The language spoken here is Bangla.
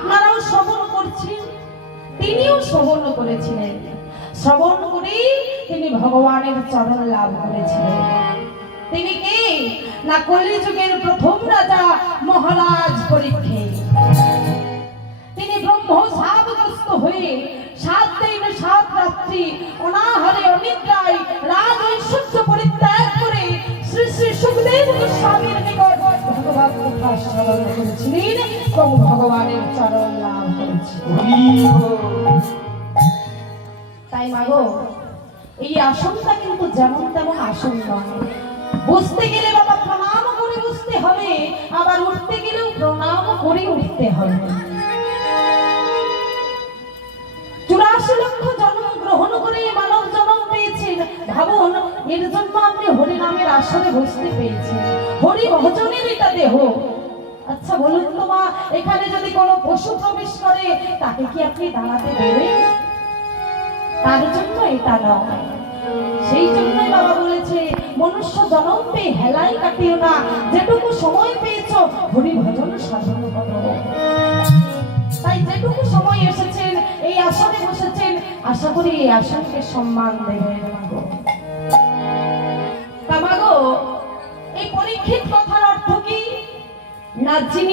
আপনারাও শ্রবণ করছেন, তিনিও শ্রবণ করেছিলেন। শ্রবণ করে তিনি ভগবানের চরণ লাভ করেছিলেন। তিনি কে? না কলিযুগের প্রথম রাজা মহারাজ পরীক্ষিত। তিনি ব্রহ্ম সাধগ্রস্ত হয়ে 7 দিন 7 রাত্রি অনাহারে অনিদ্রায় রাজ ঐশ্বর্য পরিত্যাগ করে শ্রী শ্রী সুখদেব গোস্বামীর নিকট ভগবত কথা শ্রবণ করেছিলেন এবং ভগবানের চরণ লাভ করেছিলেন। তাই মাগো, এই আসনটা কিন্তু যেমন তেমন আসন নয়। বসতে গেলে বাবা প্রণাম করে বসতে হবে, আবার উঠতে গেলেও প্রণাম করে উঠতে হবে। 84 লক্ষ জন্ম গ্রহণ করে মানব জন্ম পেয়েছেন। ভাবুন, এর জন্য আপনি হরি নামের আসনে বসতে পেয়েছেন। হরি ভজনের এটা দেহ। আচ্ছা বলুন তো মা, এখানে যদি কোনো পশু প্রবেশ করে তাকে কি আপনি দাঁড়াতে দেবেন? তার জন্য এটা নয়। সেই জন্যই বাবা বলেছে, মনুষ্য জন্ম পেয়ে হেলাই কাটিও না, যেটুকু সময় পেয়েছ হরি ভজন সাধন করো। তাই যেটুকু সময় এসেছেন, এই আসনে বসেছেন, আশা করি এই আসনকে সম্মান দেবেন মাগো। তা মাগো, এই পরীক্ষিত কথার অর্থ কি? না যিনি